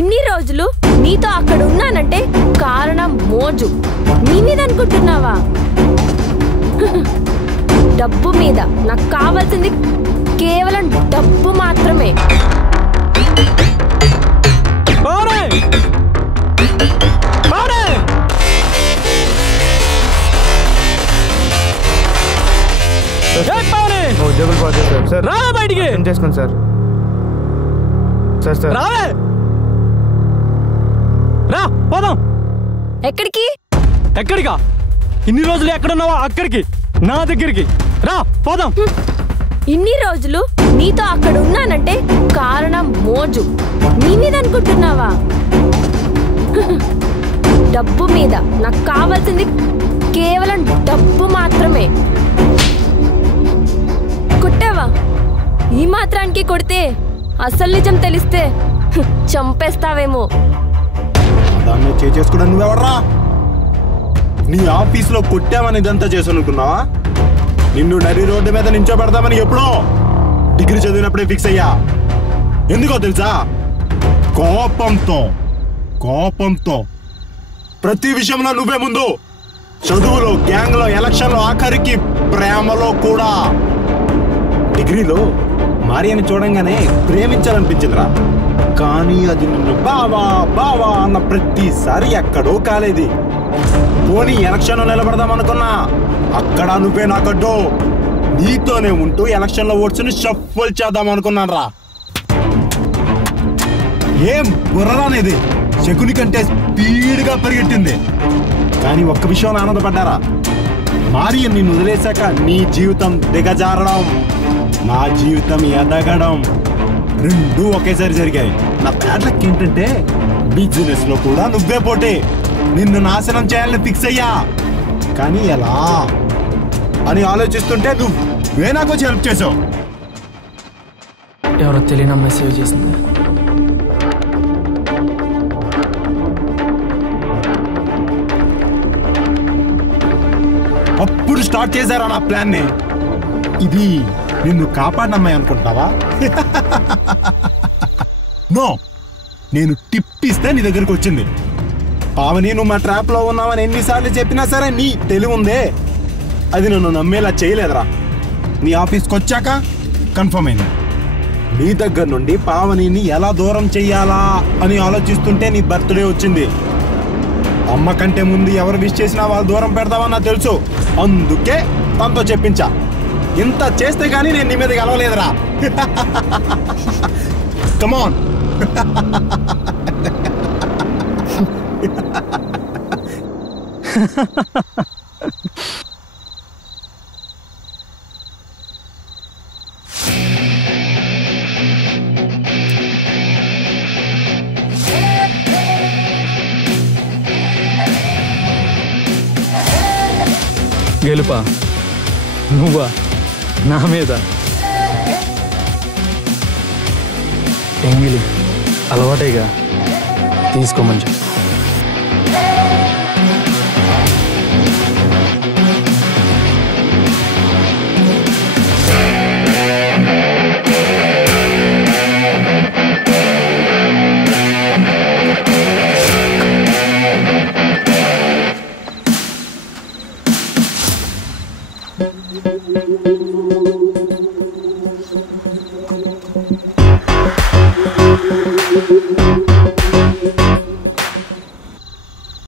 ఇన్ని రోజులు నీతో అక్కడ ఉన్నానంటే కారణం మోజు. నీ మీద అనుకుంటున్నావా? డబ్బు మీద. నాకు కావాల్సింది కేవలం డబ్బు మాత్రమే. ఉద్యోగులు పోతారు సార్. రా బయటికి. ఏం చేసుకోండి సార్. సార్ సార్ రావే. రా పోదాం. ఎక్కడికి? ఎక్కడికా? ఇన్ని రోజులు ఎక్కడున్నావా అక్కడికి, నా దగ్గరికి రా పోదాం. ఇన్ని రోజులు నీతో అక్కడ ఉన్నానంటే కారణం మోజు. నీ మీద అనుకుంటున్నావా? డబ్బు మీద. నాకు కావాల్సింది కేవలం డబ్బు మాత్రమే. కొట్టావా? ఈ మాత్రానికి కొడితే అసలు నిజం తెలిస్తే చంపేస్తావేమో. దాన్ని చేసుకోవడం నువ్వెవర్రా? నీ ఆఫీస్లో కొట్టామని ఇదంతా చేసుకున్నావా? నిన్ను నరి రోడ్డు మీద నించోబెడతామని ఎప్పుడో డిగ్రీ చదివినప్పుడే ఫిక్స్ అయ్యా. ఎందుకో తెలుసా? కోపంతో ప్రతి విషయంలో నువ్వే ముందు. చదువులో, గ్యాంగ్లో, ఎలక్షన్లో, ఆఖరికి ప్రేమలో కూడా. డిగ్రీలో మారియని చూడంగానే ప్రేమించాలనిపించిందిరా. కానీ అది నిన్ను బావా బావా అన్న ప్రతిసారి ఎక్కడో కాలేది. పోనీ ఎలక్షన్లో నిలబడదామనుకున్నా, అక్కడ నువ్వే నాకడ్డో. నీతోనే ఉంటూ ఎలక్షన్లో ఓట్స్ని షఫల్ చేద్దామనుకున్నాను రా. ఏం బుర్రరానేది శకుని కంటే స్పీడ్గా పరిగెట్టింది. కానీ ఒక్క విషయం ఆనందపడ్డారా? మారియన్ నిన్ను వదిలేశాక నీ జీవితం దిగజారడం, నా జీవితం ఎదగడం రెండూ ఒకేసారి జరిగాయి. నా బ్యాడ్ లక్ ఏంటంటే బిజినెస్ లో కూడా నువ్వే పోటీ. నిన్ను నాశనం చేయాలని ఫిక్స్ అయ్యా. కానీ ఎలా అని ఆలోచిస్తుంటే నువ్వే నాకు వచ్చి హెల్ప్ చేసావు. ఎవరో తెలియని అమ్మాయి సేవ్ చేసింది. అప్పుడు స్టార్ట్ చేశారా నా ప్లాన్ ని. ఇది నిన్ను కాపాడినమ్మాయి అనుకుంటున్నావా? నో, నేను టిప్పిస్తే నీ దగ్గరికి వచ్చింది. పావని నువ్వు మా ట్రాప్ లో ఉన్నావని ఎన్నిసార్లు చెప్పినా సరే నీ తెలివి ఉందే, అది నన్ను నమ్మేలా చేయలేదురా. నీ ఆఫీస్కి వచ్చాక కన్ఫర్మ్ అయింది. నీ దగ్గర నుండి పావనిని ఎలా దూరం చెయ్యాలా అని ఆలోచిస్తుంటే నీ బర్త్డే వచ్చింది. అమ్మ కంటే ముందు ఎవరు విష్ చేసినా వాళ్ళు దూరం పెడతామని నాకు తెలుసు. అందుకే తనతో చెప్పించా. ఇంత చేస్తే గానీ నేను నీ మీద గెలవలేదురా. కమాన్. గెలుపా నువ్వా నా మీద? ఎంగిలి అలవాటేగా, తీసుకోమని చెప్పు.